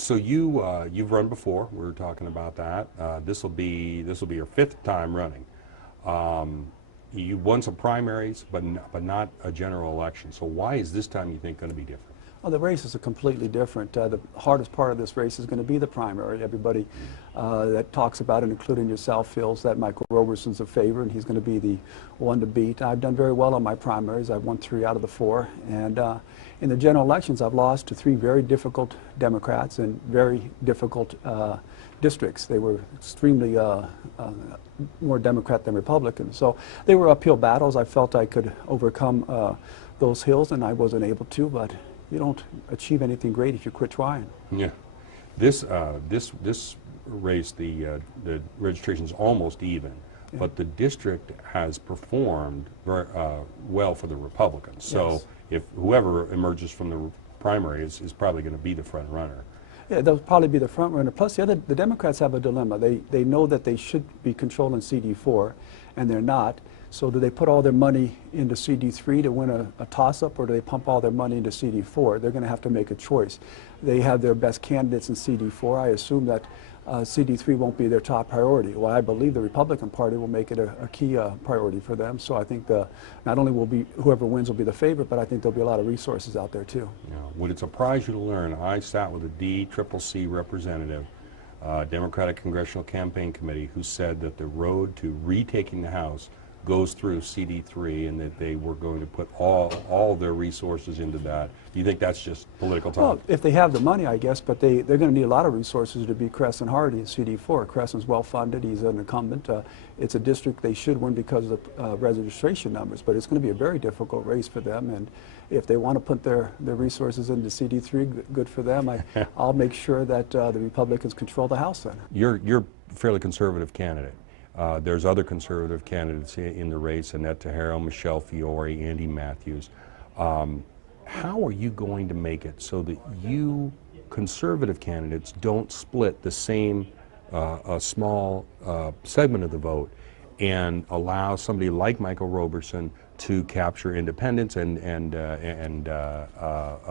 So you've run before. We were talking about that. This will be your fifth time running. You won some primaries, but not a general election. So why is this time, you think, going to be different? Well, the races are completely different. The hardest part of this race is going to be the primary. Everybody that talks about it, including yourself, feels that Michael Roberson's a favorite and he's going to be the one to beat. I've done very well on my primaries. I've won 3 out of the 4. And in the general elections, I've lost to 3 very difficult Democrats in very difficult districts. They were extremely more Democrat than Republican. So they were uphill battles. I felt I could overcome those hills, and I wasn't able to, but you don't achieve anything great if you quit trying. Yeah. This race, the registration is almost even, yeah, but the district has performed very well for the Republicans. So yes, if whoever emerges from the primary is probably going to be the front runner. Yeah, they'll probably be the front runner. Plus, the Democrats have a dilemma. They know that they should be controlling CD4, and they're not. So do they put all their money into CD3 to win a toss-up, or do they pump all their money into CD4? They're going to have to make a choice. They have their best candidates in CD4. I assume that CD3 won't be their top priority. Well, I believe the Republican Party will make it a key priority for them. So I think not only will be whoever wins will be the favorite, but I think there'll be a lot of resources out there too. Yeah. Would it surprise you to learn I sat with a DCCC representative, Democratic Congressional Campaign Committee, who said that the road to retaking the House goes through CD3, and that they were going to put all their resources into that. Do you think that's just political talk? Well, if they have the money, I guess, but they're going to need a lot of resources to beat Crescent Hardy in CD4. Crescent's well-funded. He's an incumbent. It's a district they should win because of registration numbers, but it's going to be a very difficult race for them, and if they want to put their resources into CD3, good for them. I'll make sure that the Republicans control the House then. You're a fairly conservative candidate. There's other conservative candidates in the race: Annette Tahero, Michelle Fiore, Andy Matthews. How are you going to make it so that you conservative candidates don't split the same a small segment of the vote and allow somebody like Michael Roberson to capture independents and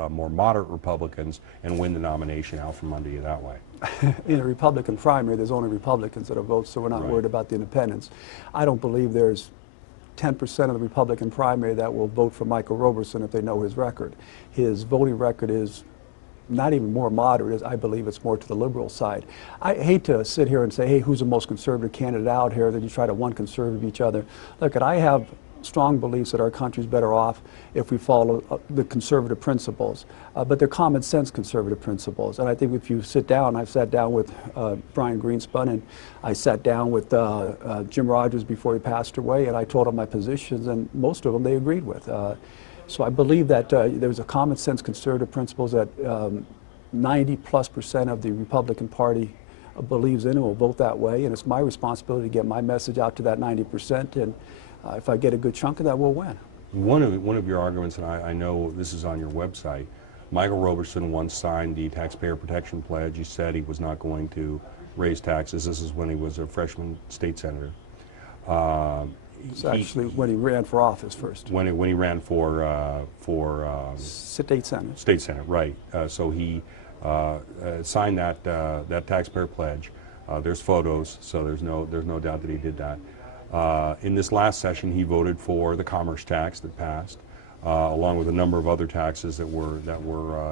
more moderate Republicans and win the nomination out from under you that way? In a Republican primary, there's only Republicans that vote, so we're not worried about the independents. I don't believe there's 10% of the Republican primary that will vote for Michael Roberson if they know his record. His voting record is not even more moderate. I believe it's more to the liberal side. I hate to sit here and say, hey, who's the most conservative candidate out here, that you try to one conservative each other. Look, I have strong beliefs that our country's better off if we follow the conservative principles, but they're common sense conservative principles. And I think if you sit down, I've sat down with Brian Greenspun, and I sat down with Jim Rogers before he passed away, and I told them my positions, and most of them they agreed with. So I believe that there's a common sense conservative principles that 90+% of the Republican Party believes in and will vote that way, and it's my responsibility to get my message out to that 90%, and if I get a good chunk of that, we'll win. One of your arguments, and I know this is on your website, Michael Roberson once signed the Taxpayer Protection Pledge. He said he was not going to raise taxes. This is when he was a freshman state senator. It's actually when he ran for office first. When he ran for State Senate. State Senate, right. So he signed that taxpayer pledge. There's photos, so there's no doubt that he did that. In this last session, he voted for the commerce tax that passed, along with a number of other taxes that were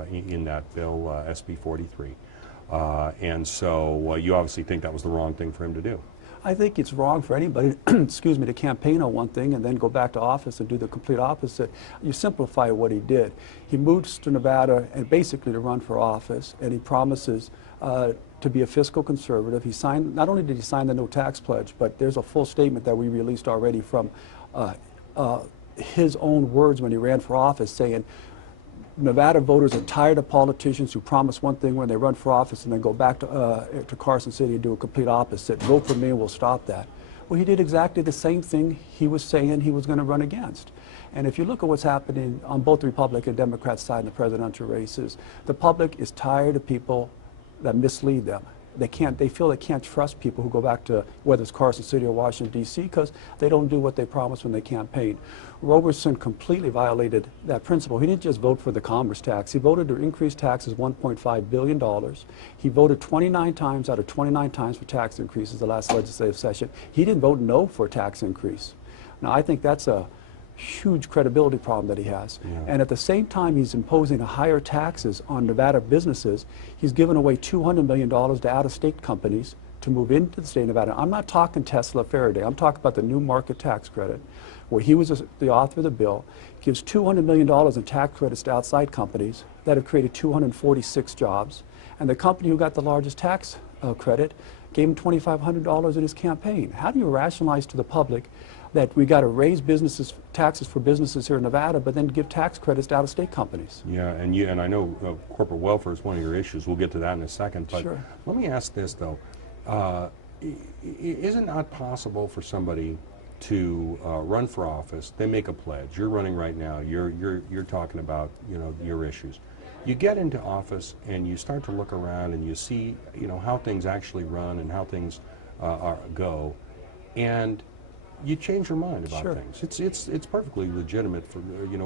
in that bill, SB 43. And so you obviously think that was the wrong thing for him to do. I think it's wrong for anybody, excuse me, to campaign on one thing and then go back to office and do the complete opposite. You simplify what he did. He moves to Nevada and basically to run for office, and he promises to be a fiscal conservative. He signed, not only did he sign the no tax pledge, but there's a full statement that we released already from his own words when he ran for office, saying Nevada voters are tired of politicians who promise one thing when they run for office and then go back to Carson City and do a complete opposite. Vote for me and we'll stop that. Well, he did exactly the same thing he was saying he was going to run against. And if you look at what's happening on both the Republican and Democrat side in the presidential races, the public is tired of people that mislead them. They feel they can't trust people who go back to whether it's Carson City or Washington, D.C., because they don't do what they promise when they campaign. Roberson completely violated that principle. He didn't just vote for the commerce tax. He voted to increase taxes $1.5 billion. He voted 29 times out of 29 times for tax increases the last legislative session. He didn't vote no for a tax increase. Now, I think that's a huge credibility problem that he has. Yeah. And at the same time he's imposing higher taxes on Nevada businesses, he's given away $200 million to out-of-state companies to move into the state of Nevada. I'm not talking Tesla Faraday. I'm talking about the new market tax credit, where he was the author of the bill, gives $200 million in tax credits to outside companies that have created 246 jobs. And the company who got the largest tax credit gave him $2,500 in his campaign. How do you rationalize to the public that we got to raise taxes for businesses here in Nevada, but then give tax credits to out-of-state companies? Yeah, and I know corporate welfare is one of your issues. We'll get to that in a second. But sure. Let me ask this though: is it not possible for somebody to run for office? They make a pledge. You're running right now. You're talking about your issues. You get into office and you start to look around and you see how things actually run and how things go, and you change your mind about sure. things. It's perfectly legitimate for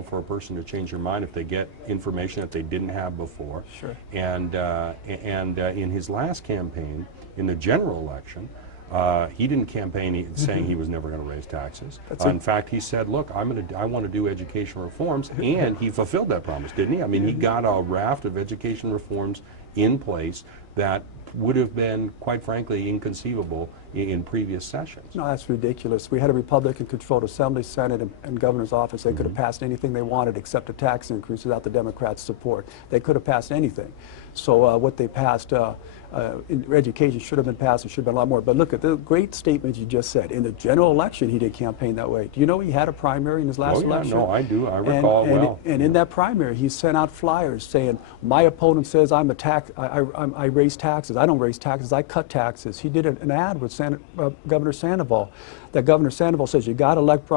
for a person to change their mind if they get information that they didn't have before. Sure. And in his last campaign, in the general election, he didn't campaign saying he was never going to raise taxes. In fact, he said, "Look, I want to do education reforms," and he fulfilled that promise, didn't he? I mean, he got a raft of education reforms in place that would have been, quite frankly, inconceivable in previous sessions. No, that's ridiculous. We had a Republican-controlled Assembly, Senate, and Governor's office. They could have passed anything they wanted except a tax increase without the Democrats' support. They could have passed anything. So what they passed in education should have been passed. It should have been a lot more. But look at the great statement you just said. In the general election, he did campaign that way. Do you know he had a primary in his last election? No, I do. I recall well. And in that primary, he sent out flyers saying, "My opponent says I raise taxes. I don't raise taxes. I cut taxes." He did an ad with Governor Sandoval. That Governor Sandoval says, "You got to elect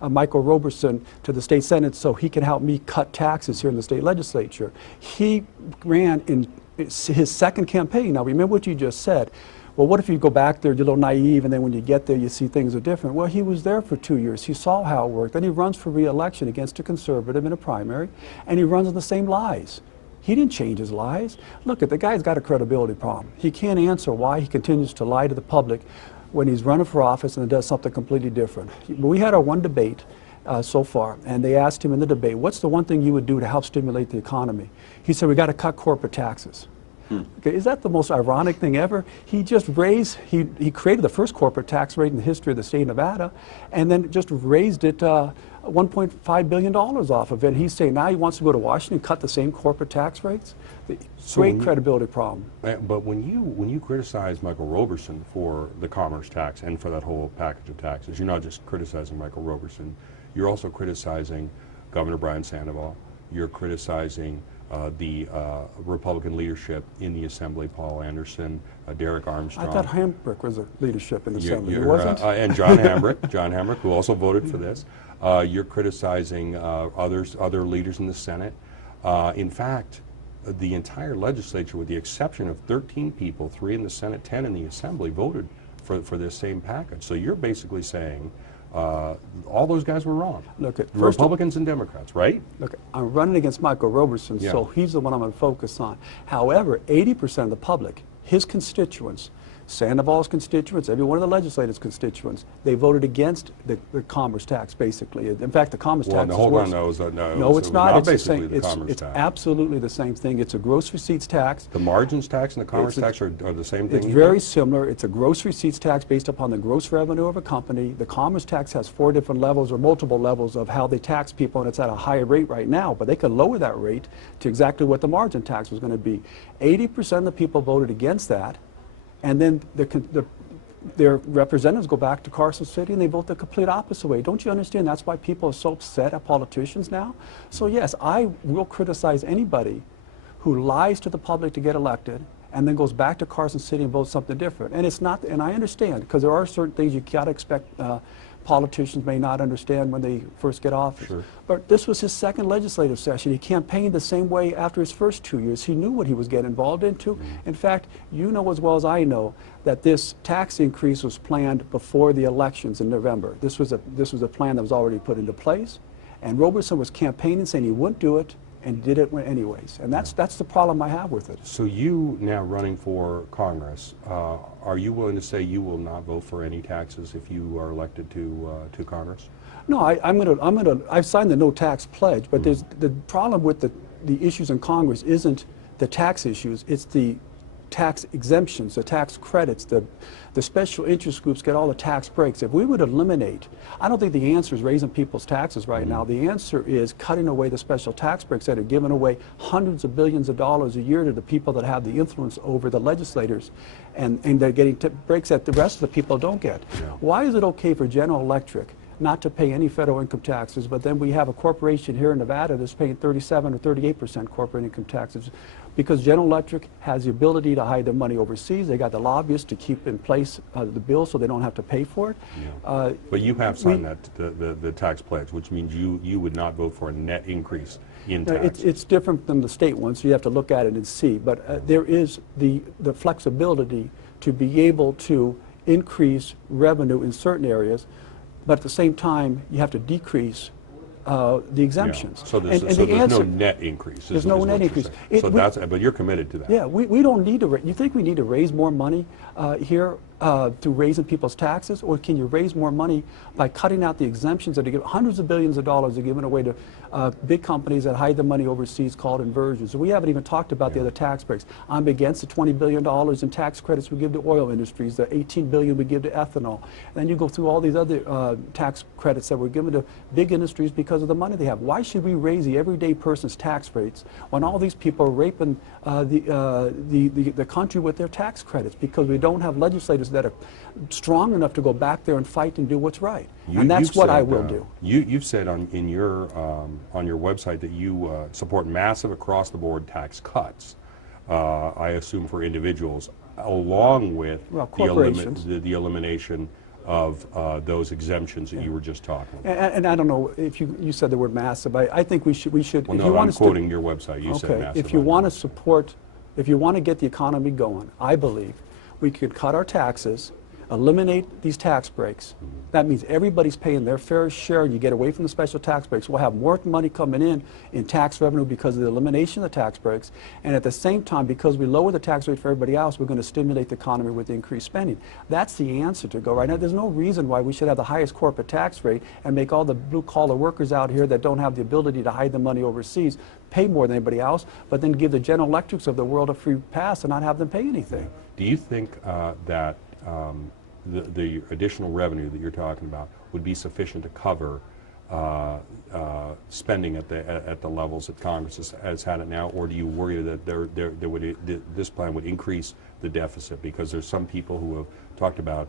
Michael Roberson to the state senate so he can help me cut taxes here in the state legislature." He ran in his second campaign. Now remember what you just said. Well, what if you go back there, you're a little naive, and then when you get there, you see things are different? Well, he was there for 2 years. He saw how it worked. Then he runs for re-election against a conservative in a primary, and he runs on the same lies. He didn't change his lies. Look, the guy's got a credibility problem. He can't answer why he continues to lie to the public when he's running for office and does something completely different. We had our one debate so far, and they asked him in the debate, "What's the one thing you would do to help stimulate the economy?" He said, "We got to cut corporate taxes." Okay, is that the most ironic thing ever? He just he created the first corporate tax rate in the history of the state of Nevada, and then just raised it $1.5 billion off of it. And he's saying now he wants to go to Washington and cut the same corporate tax rates? Great credibility problem. But when you criticize Michael Roberson for the commerce tax and for that whole package of taxes, you're not just criticizing Michael Roberson, you're also criticizing Governor Brian Sandoval, you're criticizing the Republican leadership in the Assembly, Paul Anderson, Derek Armstrong. I thought Hambrick was a leadership in the Assembly. He wasn't? And John Hambrick, who also voted for this. You're criticizing other leaders in the Senate. In fact, the entire legislature, with the exception of 13 people, 3 in the Senate, 10 in the Assembly, voted for this same package. So you're basically saying all those guys were wrong. Look, Republicans and Democrats, right? Look, I'm running against Michael Roberson, so he's the one I'm going to focus on. However, 80% of the public, his constituents, Sandoval's constituents, every one of the legislators' constituents, they voted against the commerce tax, basically. In fact, the commerce tax is worse. No, it's not. It's basically the same. It's absolutely the same thing. It's a gross receipts tax. The margins tax and the commerce tax are the same thing? It's very similar. It's a gross receipts tax based upon the gross revenue of a company. The commerce tax has 4 different levels or multiple levels of how they tax people, and it's at a higher rate right now, but they could lower that rate to exactly what the margin tax was going to be. 80% of the people voted against that. And then their representatives go back to Carson City and they vote the complete opposite way. Don't you understand? That's why people are so upset at politicians now. So yes, I will criticize anybody who lies to the public to get elected and then goes back to Carson City and votes something different. And it's not, and I understand, because there are certain things you gotta expect politicians may not understand when they first get office. Sure. But this was his second legislative session. He campaigned the same way after his first 2 years. He knew what he was getting involved into. In fact, you know as well as I know that this tax increase was planned before the elections in November. This was a plan that was already put into place, and Roberson was campaigning saying he wouldn't do it, and did it anyways. And that's the problem I have with it. So you now running for Congress, are you willing to say you will not vote for any taxes if you are elected to Congress? No, I've signed the no tax pledge, but there's the problem with the issues in Congress isn't the tax issues, it's the tax exemptions, the tax credits, the special interest groups get all the tax breaks. If we would eliminate, I don't think the answer is raising people's taxes right now. The answer is cutting away the special tax breaks that are giving away hundreds of billions of dollars a year to the people that have the influence over the legislators, and they're getting breaks that the rest of the people don't get. Yeah. Why is it okay for General Electric not to pay any federal income taxes, but then we have a corporation here in Nevada that's paying 37 or 38% corporate income taxes? Because General Electric has the ability to hide their money overseas. They got the lobbyists to keep in place the bill so they don't have to pay for it. Yeah. But you have signed the tax pledge, which means you would not vote for a net increase in taxes. It's different than the state one, so you have to look at it and see. But there is the flexibility to be able to increase revenue in certain areas, but at the same time, you have to decrease the exemptions. Yeah. So there's no net increase. There's no net increase. But you're committed to that. Yeah, we don't need to. You think we need to raise more money here through raising people's taxes, or can you raise more money by cutting out the exemptions that are given? Hundreds of billions of dollars are given away to big companies that hide the money overseas called inversions. So we haven't even talked about the other tax breaks. I'm against the $20 billion in tax credits we give to oil industries, the $18 billion we give to ethanol. And then you go through all these other tax credits that were given to big industries because of the money they have. Why should we raise the everyday person's tax rates when all these people are raping the country with their tax credits? Because we don't have legislators that are strong enough to go back there and fight and do what's right. And that's what I will do. You've said on your website that you support massive across-the-board tax cuts, I assume for individuals, along with the elimination of those exemptions that you were just talking about. And I don't know if you said the word massive. I think we should. Well, no, I'm quoting your website. You said massive. If you want to support, if you want to get the economy going, I believe we could cut our taxes, eliminate these tax breaks. That means everybody's paying their fair share. You get away from the special tax breaks. We'll have more money coming in tax revenue because of the elimination of the tax breaks. And at the same time, because we lower the tax rate for everybody else, we're going to stimulate the economy with increased spending. That's the answer to go right now. There's no reason why we should have the highest corporate tax rate and make all the blue-collar workers out here that don't have the ability to hide the money overseas pay more than anybody else, but then give the General Electrics of the world a free pass and not have them pay anything. Do you think that the additional revenue that you're talking about would be sufficient to cover spending at the levels that Congress has had it now, or do you worry that this plan would increase the deficit? Because there's some people who have talked about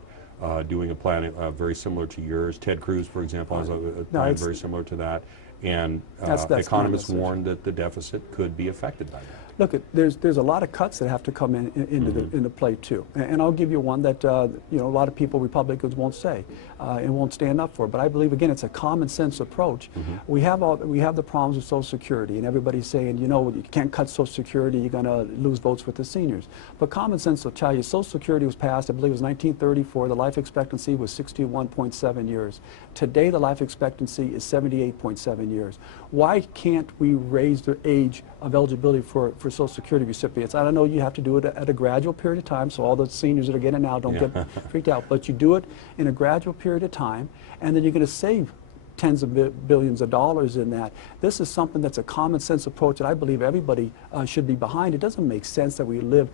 doing a plan very similar to yours. Ted Cruz, for example, has a plan very similar to that, and economists warn that the deficit could be affected by that. Look, there's a lot of cuts that have to come into play too, and I'll give you one that a lot of people, Republicans, won't say and won't stand up for. But I believe again, it's a common sense approach. We have the problems with Social Security, and everybody's saying, you can't cut Social Security, you're going to lose votes with the seniors. But common sense will tell you, Social Security was passed, I believe it was 1934. The life expectancy was 61.7 years. Today, the life expectancy is 78.7 years. Why can't we raise the age of eligibility for Social Security recipients? I don't know, you have to do it at a gradual period of time, so all the seniors that are getting it now don't get freaked out. But you do it in a gradual period of time, and then you're going to save tens of billions of dollars in that. This is something that's a common sense approach that I believe everybody should be behind. It doesn't make sense that we live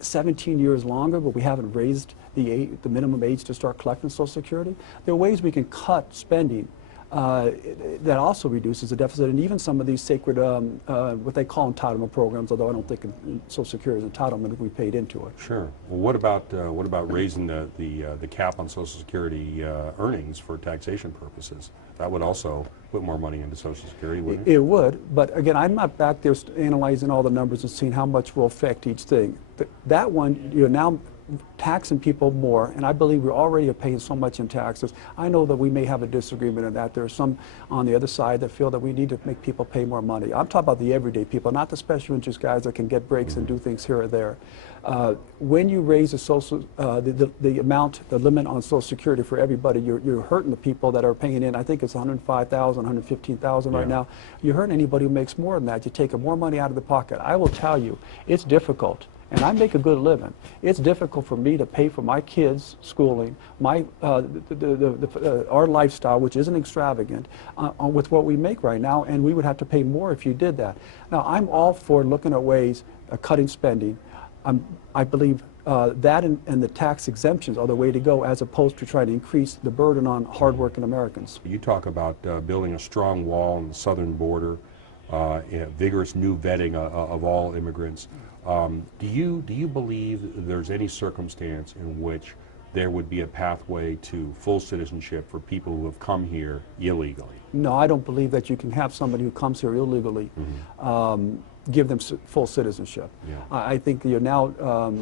17 years longer, but we haven't raised the minimum age to start collecting Social Security. There are ways we can cut spending that also reduces the deficit, and even some of these sacred, what they call entitlement programs, although I don't think Social Security is entitlement if we paid into it. Sure. Well, what about raising the cap on Social Security earnings for taxation purposes? That would also put more money into Social Security, wouldn't it? It would, but again, I'm not back there analyzing all the numbers and seeing how much will affect each thing. That one, you're now taxing people more, and I believe we already are paying so much in taxes. I know that we may have a disagreement in that. There are some on the other side that feel that we need to make people pay more money. I'm talking about the everyday people, not the special interest guys that can get breaks and do things here or there. When you raise the amount, the limit on Social Security for everybody, you're hurting the people that are paying in. I think it's 105,000, 115,000 right now. You're hurting anybody who makes more than that. You're taking more money out of the pocket. I will tell you, it's difficult. And I make a good living. It's difficult for me to pay for my kids' schooling, my our lifestyle, which isn't extravagant, with what we make right now, and we would have to pay more if you did that. Now, I'm all for looking at ways of cutting spending. I believe that and the tax exemptions are the way to go, as opposed to trying to increase the burden on hardworking Americans. You talk about building a strong wall on the southern border, vigorous new vetting of all immigrants. Do you believe there's any circumstance in which there would be a pathway to full citizenship for people who have come here illegally? No, I don't believe that you can have somebody who comes here illegally give them full citizenship. Yeah. I think you're now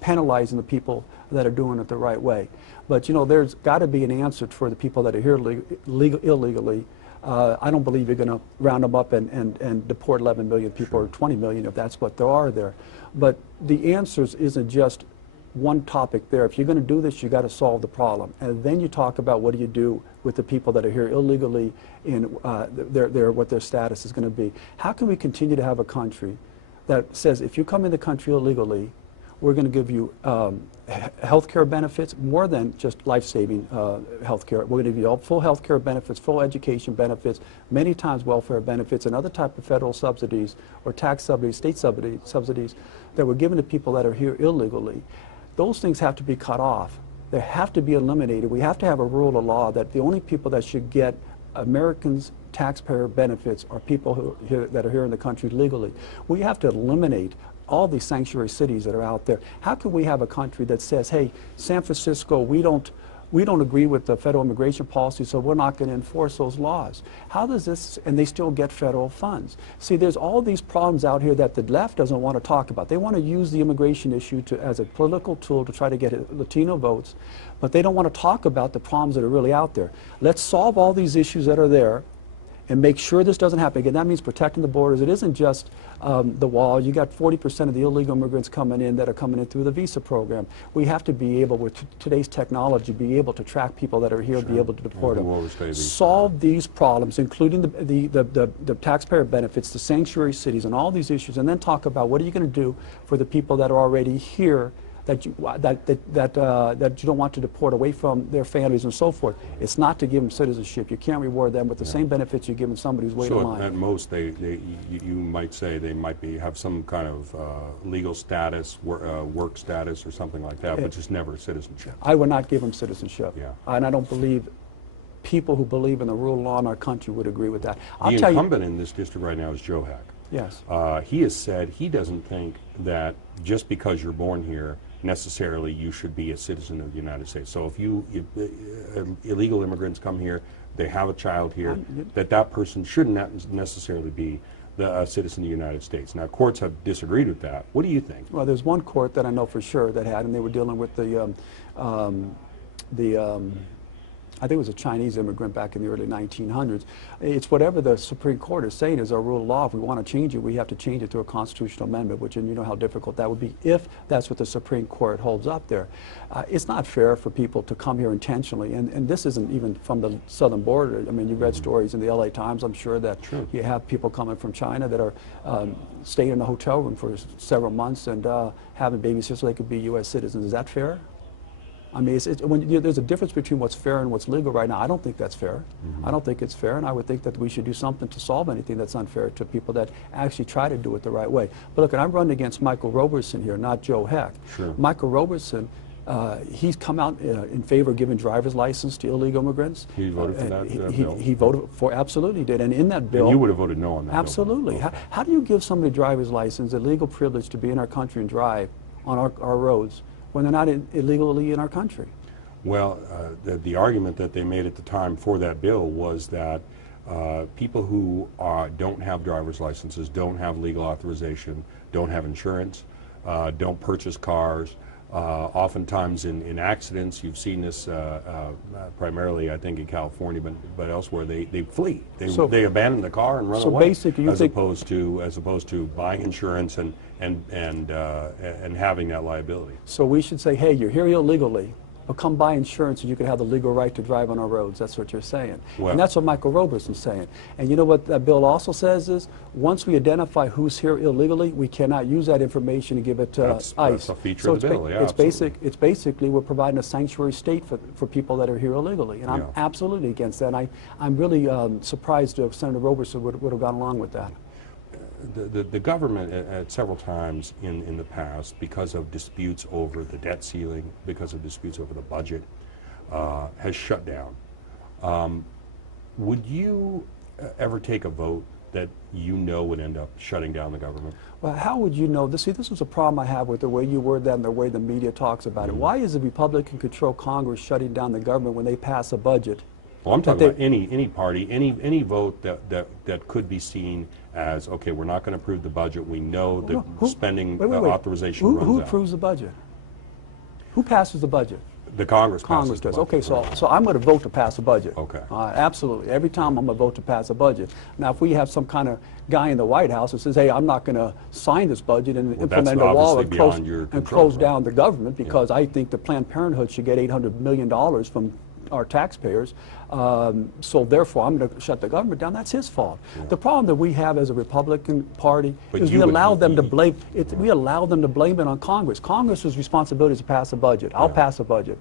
penalizing the people that are doing it the right way. But you know, there's got to be an answer for the people that are here illegally. I don't believe you're going to round them up and deport 11 million people or 20 million if that's what there are there. But the answers isn't just one topic there. If you're going to do this, you got to solve the problem. And then you talk about what do you do with the people that are here illegally and what their status is going to be. How can we continue to have a country that says if you come in the country illegally, we're going to give you health care benefits, more than just life-saving health care. We're going to give you all full health care benefits, full education benefits, many times welfare benefits, and other type of federal subsidies or tax subsidies, state subsidies that we're given to people that are here illegally. Those things have to be cut off. They have to be eliminated. We have to have a rule of law that the only people that should get Americans' taxpayer benefits are people that are here in the country legally. We have to eliminate all these sanctuary cities that are out there. How can we have a country that says, hey, San Francisco, we don't agree with the federal immigration policy, so we're not going to enforce those laws? How does this, and they still get federal funds? See, there's all these problems out here that the left doesn't want to talk about. They want to use the immigration issue as a political tool to try to get Latino votes, but they don't want to talk about the problems that are really out there. Let's solve all these issues that are there and make sure this doesn't happen. Again, that means protecting the borders. It isn't just the wall. You got 40% of the illegal immigrants coming in that are coming in through the visa program. We have to be able, with today's technology, be able to track people that are here, be able to deport them. Solve these problems, including the taxpayer benefits, the sanctuary cities, and all these issues, and then talk about what are you going to do for the people that are already here that you don't want to deport away from their families and so forth. It's not to give them citizenship. You can't reward them with the same benefits you're giving somebody who's waiting in line. So at most, you might say they might have some kind of legal status, work status, or something like that, but just never citizenship. I would not give them citizenship. Yeah. And I don't believe people who believe in the rule of law in our country would agree with that. The incumbent in this district right now is Joe Heck. Yes. He has said he doesn't think that just because you're born here, necessarily you should be a citizen of the United States. So if illegal immigrants come here, they have a child here, that person shouldn't necessarily be a citizen of the United States. Now, courts have disagreed with that. What do you think? Well, there's one court that I know for sure that had, and they were dealing with I think it was a Chinese immigrant back in the early 1900s. It's whatever the Supreme Court is saying is our rule of law. If we want to change it, we have to change it to a constitutional amendment, which, and you know how difficult that would be if that's what the Supreme Court holds up there. It's not fair for people to come here intentionally, and this isn't even from the southern border. I mean, you read stories in the LA Times, I'm sure, that you have people coming from China that are staying in a hotel room for several months and having babies here so they could be U.S. citizens. Is that fair? I mean, there's a difference between what's fair and what's legal right now. I don't think that's fair. I don't think it's fair, and I would think that we should do something to solve anything that's unfair to people that actually try to do it the right way. But look, I'm running against Michael Roberson here, not Joe Heck. Sure. Michael Roberson, he's come out in favor of giving driver's license to illegal immigrants. He voted for that bill? He voted for, absolutely did. And in that bill... And you would have voted no on that absolutely. bill? Absolutely. How do you give somebody a driver's license, a legal privilege to be in our country and drive on our roads when they're not illegally in our country? Well, the argument that they made at the time for that bill was that people who don't have driver's licenses, don't have legal authorization, don't have insurance, don't purchase cars. Oftentimes in accidents, you've seen this primarily, I think, in California, but elsewhere, they flee. They abandon the car and run so away, basically you as think opposed to buying insurance and having that liability. so we should say, hey, you're here illegally, but come buy insurance and you can have the legal right to drive on our roads. That's what you're saying. Well, and that's what Michael Roberson's saying. And you know what that bill also says is, once we identify who's here illegally, we cannot use that information and give it to ICE. That's a feature of the bill, yeah, it's basically we're providing a sanctuary state for people that are here illegally. And I'm absolutely against that. And I'm really surprised if Senator Roberson would have gone along with that. The government at several times in the past, because of disputes over the debt ceiling, because of disputes over the budget, has shut down. Would you ever take a vote that you know would end up shutting down the government? Well, how would you know this? See, this is a problem I have with the way you word that and the way the media talks about it. Why is the Republican-controlled Congress shutting down the government when they pass a budget? Well, I'm talking about any party, any vote that could be seen as, okay, we're not going to approve the budget. We know the spending authorization runs out. Who approves the budget? Who passes the budget? The Congress Congress passes does. the budget. Okay, so I'm going to vote to pass a budget. Okay. Absolutely. Every time I'm going to vote to pass a budget. Now, if we have some kind of guy in the White House that says, hey, I'm not going to sign this budget and implement a law and close down the government because I think the Planned Parenthood should get $800 million from our taxpayers, so therefore I'm going to shut the government down. That's his fault. The problem that we have as a Republican Party is we allow them to blame it. We allow them to blame it on Congress. Congress's responsibility is to pass a budget. I'll pass a budget.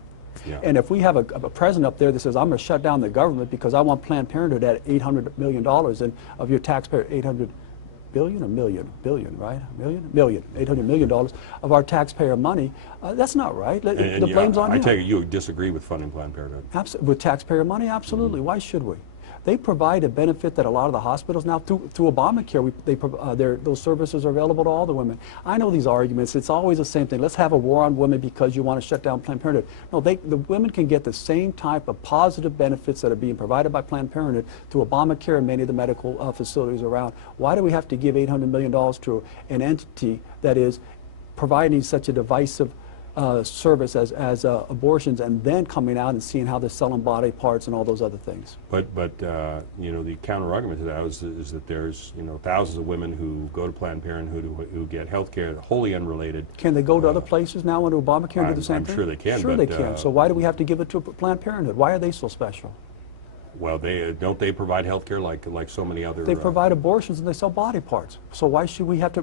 And if we have a president up there that says I'm going to shut down the government because I want Planned Parenthood at $800 million and of your taxpayer $800 billion or million? Billion, right? Million. $800 million of our taxpayer money. That's not right. The blame's on him. I take it you disagree with funding Planned Parenthood. With taxpayer money? Absolutely. Why should we? They provide a benefit that a lot of the hospitals now, through Obamacare, those services are available to all the women. I know these arguments. It's always the same thing. Let's have a war on women because you want to shut down Planned Parenthood. No, the women can get the same type of positive benefits that are being provided by Planned Parenthood through Obamacare and many of the medical facilities around. Why do we have to give $800 million to an entity that is providing such a divisive service as abortions, and then coming out and seeing how they're selling body parts and all those other things? But you know, the counter argument to that is that there's thousands of women who go to Planned Parenthood who get health care wholly unrelated. Can they go to other places now under Obamacare and do the same thing? I'm sure they can. Sure they can. So why do we have to give it to Planned Parenthood? Why are they so special? Well, don't they provide health care like so many other? They provide abortions and they sell body parts. So why do we have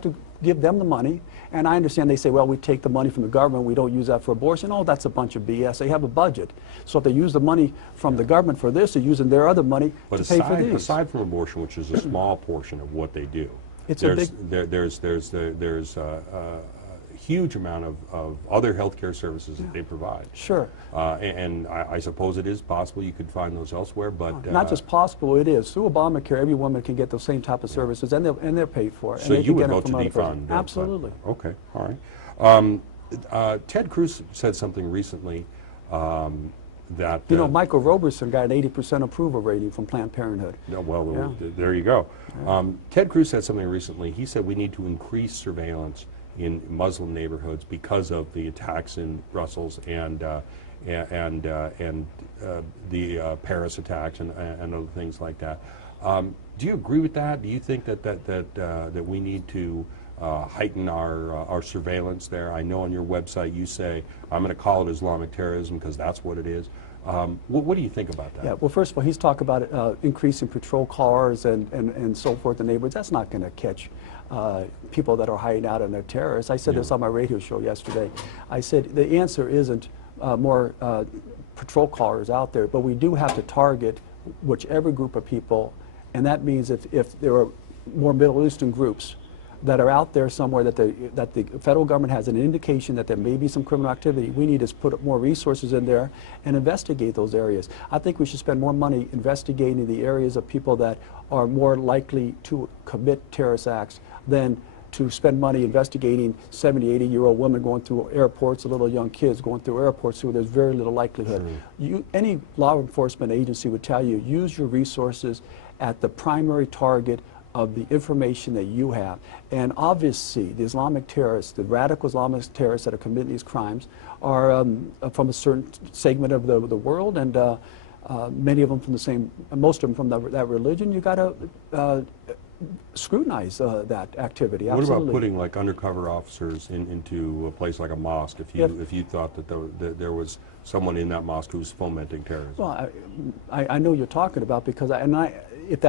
to give them the money? And I understand they say, well, we take the money from the government, we don't use that for abortion. Oh, that's a bunch of BS. They have a budget. So if they use the money from the government for this, they're using their other money to pay for these. Aside from abortion, which is a small portion of what they do, there's a huge amount of other healthcare services that they provide. Sure. And I suppose it is possible you could find those elsewhere, but not just possible, it is. Through Obamacare, every woman can get those same type of services, and they're paid for. So you would vote to defund? Absolutely. Okay, all right. Ted Cruz said something recently that Michael Roberson got an 80% approval rating from Planned Parenthood. Well, there you go. Ted Cruz said something recently. He said we need to increase surveillance in Muslim neighborhoods because of the attacks in Brussels and the Paris attacks and other things like that. Do you agree with that? Do you think that we need to heighten our surveillance there? I know on your website you say, I'm going to call it Islamic terrorism because that's what it is. What do you think about that? Yeah, well, first of all, he's talking about increasing patrol cars and so forth in neighborhoods. That's not going to catch people that are hiding out and they're terrorists. I said this on my radio show yesterday. I said the answer isn't more patrol cars out there, but we do have to target whichever group of people, and that means if there are more Middle Eastern groups that are out there somewhere that the federal government has an indication that there may be some criminal activity, we need to put more resources in there and investigate those areas. I think we should spend more money investigating the areas of people that are more likely to commit terrorist acts than to spend money investigating 70, 80-year-old women going through airports, little young kids going through airports where there's very little likelihood. Any law enforcement agency would tell you, use your resources at the primary target of the information that you have. And obviously, the Islamic terrorists, the radical Islamic terrorists that are committing these crimes are from a certain segment of the world, and many of them from the same, most of them from that religion. You got to scrutinize that activity. Absolutely. What about putting like undercover officers into a place like a mosque if you thought that there was someone in that mosque who was fomenting terrorism? Well, I know you're talking about, because if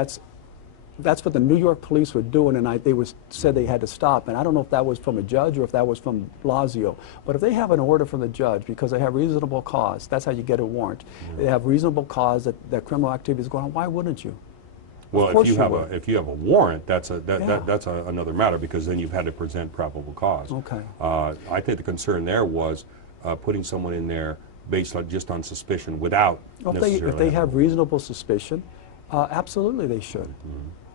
that's what the New York police were doing, and they said they had to stop. And I don't know if that was from a judge or if that was from Blasio. But if they have an order from the judge because they have reasonable cause, that's how you get a warrant. They have reasonable cause that criminal activity is going on. Why wouldn't you? Well, if you have a warrant, that's another matter, because then you've had to present probable cause. Okay. I think the concern there was putting someone in there based just on suspicion without necessarily. If they have reasonable suspicion, absolutely they should.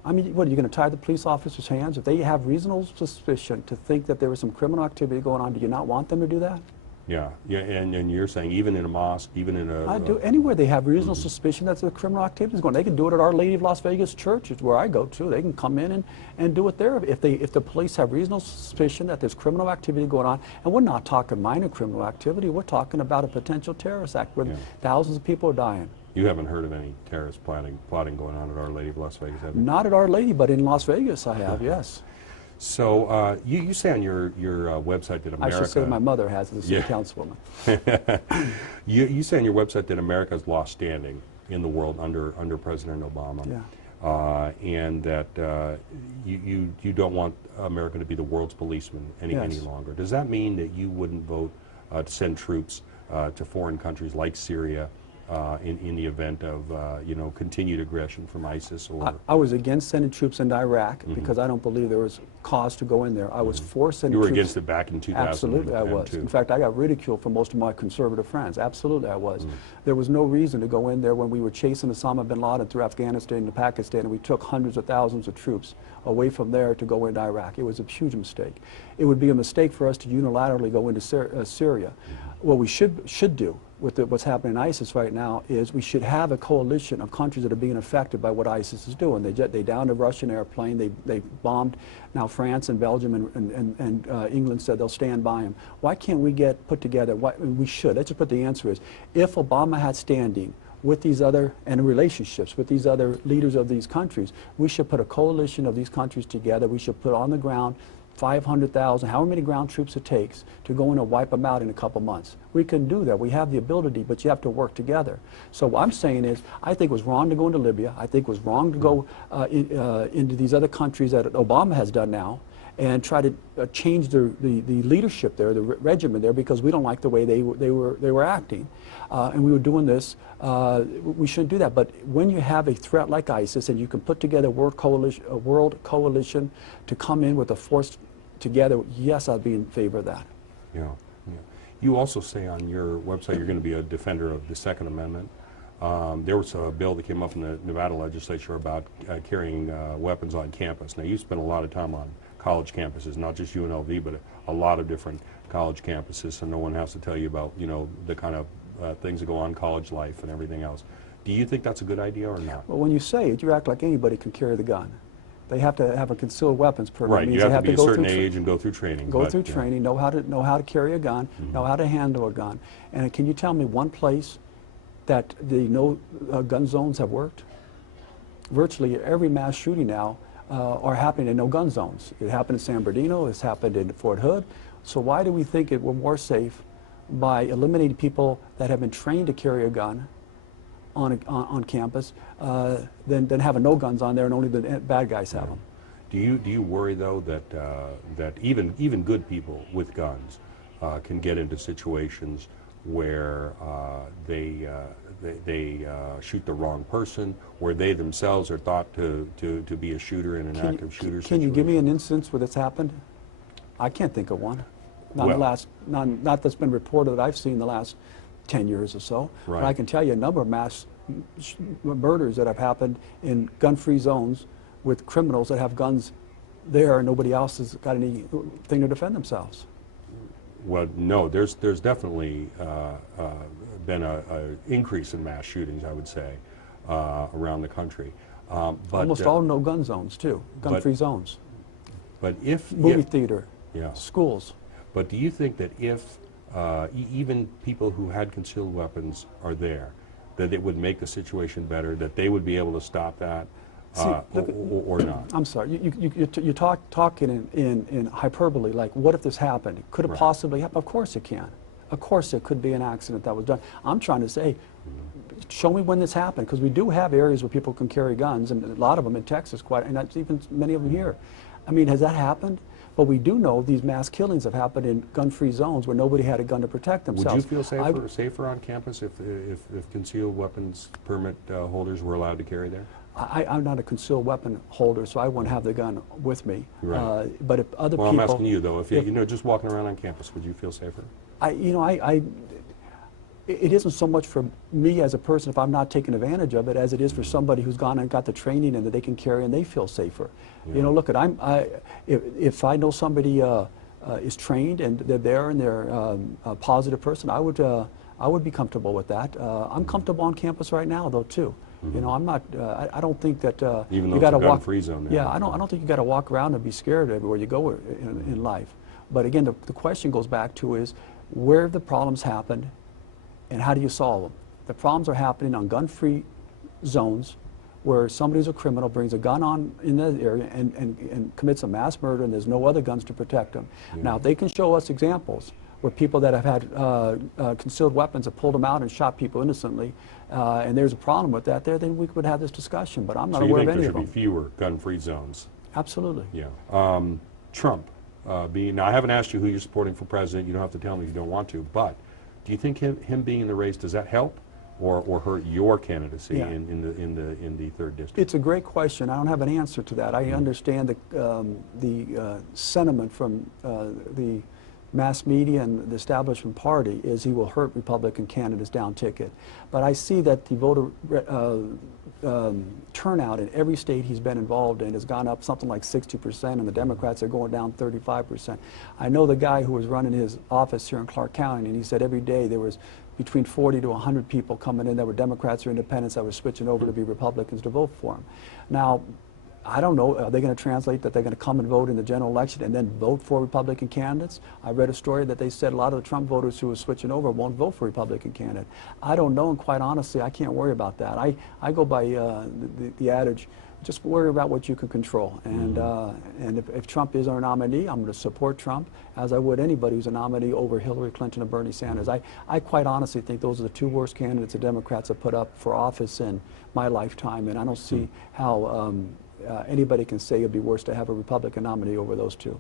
I mean, what, are you going to tie the police officers' hands? If they have reasonable suspicion to think that there was some criminal activity going on, do you not want them to do that? Yeah, and you're saying even in a mosque, even in a... I do. Anywhere they have reasonable suspicion that the criminal activity is going on. They can do it at Our Lady of Las Vegas Church, is where I go to. They can come in and do it there. If the police have reasonable suspicion that there's criminal activity going on, and we're not talking minor criminal activity, we're talking about a potential terrorist act where thousands of people are dying. You haven't heard of any terrorist plotting going on at Our Lady of Las Vegas, have you? Not at Our Lady, but in Las Vegas I have, yes. So you say on your website that America... I should say my mother has as a city councilwoman. you say on your website that America's lost standing in the world under President Obama. Yeah. And that you don't want America to be the world's policeman any longer. Does that mean that you wouldn't vote to send troops to foreign countries like Syria in the event of continued aggression from ISIS? Or I was against sending troops into Iraq because I don't believe there was cause to go in there. I was for sending troops. You were against it back in 2000. Absolutely, I was. In fact, I got ridiculed from most of my conservative friends. Absolutely, I was. There was no reason to go in there when we were chasing Osama bin Laden through Afghanistan and Pakistan, and we took hundreds of thousands of troops away from there to go into Iraq. It was a huge mistake. It would be a mistake for us to unilaterally go into Syria. What we should do with what's happening in ISIS right now is we should have a coalition of countries that are being affected by what ISIS is doing. They downed a Russian airplane. They bombed. Now France and Belgium and England said they'll stand by him. Why can't we get put together? We should. That's just what the answer is. If Obama had standing with these other, and relationships with these other leaders of these countries, we should put a coalition of these countries together. We should put on the ground 500,000, however many ground troops it takes, to go in and wipe them out in a couple months. We can do that. We have the ability, but you have to work together. So what I'm saying is, I think it was wrong to go into Libya. I think it was wrong to go into these other countries that Obama has done now, and try to change the leadership there, the regimen there, because we don't like the way they were acting. And we were doing this. We shouldn't do that. But when you have a threat like ISIS, and you can put together a world coalition to come in with a force together, yes, I'd be in favor of that. Yeah. You also say on your website you're going to be a defender of the Second Amendment. There was a bill that came up in the Nevada legislature about carrying weapons on campus. Now, you spent a lot of time on college campuses, not just UNLV, but a lot of different college campuses, so no one has to tell you about, the kind of things that go on in college life and everything else. Do you think that's a good idea or not? Well, when you say it, you act like anybody can carry the gun. They have to have a concealed weapons permit. Right, you have to be a certain age and go through training. Go through training, know how to carry a gun, know how to handle a gun. And can you tell me one place that the no gun zones have worked? Virtually every mass shooting now are happening in no gun zones. It happened in San Bernardino, it's happened in Fort Hood. So why do we think we're more safe by eliminating people that have been trained to carry a gun on campus than having no guns on there and only the bad guys have them? Do you worry though that even good people with guns can get into situations where they shoot the wrong person, where they themselves are thought to be a shooter in an active shooter situation? Can you give me an instance where that's happened? I can't think of one. Not that's been reported that I've seen the last 10 years or so. Right. But I can tell you a number of mass murders that have happened in gun-free zones with criminals that have guns there and nobody else has got anything to defend themselves. Well, no, there's definitely been a increase in mass shootings, I would say, around the country. But almost all no-gun zones, too, gun-free zones. But if movie theater, yeah, schools. But do you think that if even people who had concealed weapons are there, that it would make the situation better, that they would be able to stop that, or not? I'm sorry, you're talking in hyperbole, like what if this happened? Could it possibly happen? Of course it can. Of course it could be an accident that was done. I'm trying to say, show me when this happened, because we do have areas where people can carry guns, and a lot of them in Texas, and that's even many of them here. I mean, has that happened? But we do know these mass killings have happened in gun-free zones where nobody had a gun to protect themselves. Would you feel safer on campus if concealed weapons permit holders were allowed to carry there? I'm not a concealed weapon holder, so I wouldn't have the gun with me. Right. But if other people... Well, I'm asking you, though, if you just walking around on campus, would you feel safer? It isn't so much for me as a person if I'm not taking advantage of it as it is for somebody who's gone and got the training and that they can carry and they feel safer. Yeah. You know, look, if I know somebody is trained and they're there and they're a positive person, I would be comfortable with that. I'm comfortable on campus right now, though, too. You know, I'm not. I don't think that even though you got to it's a walk. gun-free zone. Yeah, I don't think you got to walk around and be scared everywhere you go in life. But again, the question goes back to is where the problems happened, and how do you solve them? The problems are happening on gun-free zones where somebody's a criminal, brings a gun on in that area and commits a mass murder, and there's no other guns to protect them. Yeah. Now, if they can show us examples where people that have had concealed weapons have pulled them out and shot people innocently, and there's a problem with that there, then we would have this discussion, but I'm not aware of any of them. So you think there should be fewer gun-free zones? Absolutely. Yeah. Trump, now I haven't asked you who you're supporting for president, you don't have to tell me if you don't want to, but do you think him being in the race, does that help or hurt your candidacy in the 3rd district? It's a great question. I don't have an answer to that. I understand the sentiment from the mass media and the establishment party is he will hurt Republican candidates down ticket. But I see that the voter turnout in every state he's been involved in has gone up something like 60%, and the Democrats are going down 35%. I know the guy who was running his office here in Clark County, and he said every day there was between 40 to 100 people coming in that were Democrats or independents that were switching over to be Republicans to vote for him. Now, I don't know, are they going to translate that they're going to come and vote in the general election and then vote for Republican candidates? I read a story that they said a lot of the Trump voters who are switching over won't vote for Republican candidate. I don't know, and quite honestly, I can't worry about that. I go by the adage, just worry about what you can control. And if Trump is our nominee, I'm going to support Trump, as I would anybody who's a nominee over Hillary Clinton or Bernie Sanders. I quite honestly think those are the 2 worst candidates the Democrats have put up for office in my lifetime, and I don't see how anybody can say it'd be worse to have a Republican nominee over those 2.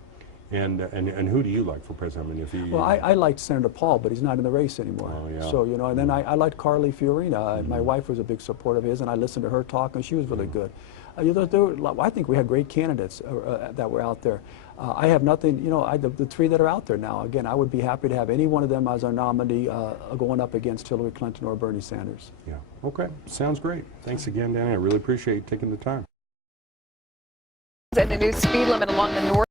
And who do you like for president? I mean, if you, well, I liked Senator Paul, but he's not in the race anymore. Oh, yeah. So, you know, and then I liked Carly Fiorina. My wife was a big supporter of his, and I listened to her talk, and she was really good. You know, I think we had great candidates that were out there. I have nothing, you know, the 3 that are out there now, again, I would be happy to have any one of them as our nominee going up against Hillary Clinton or Bernie Sanders. Yeah. Okay. Sounds great. Thanks again, Danny. I really appreciate you taking the time. And a new speed limit along the north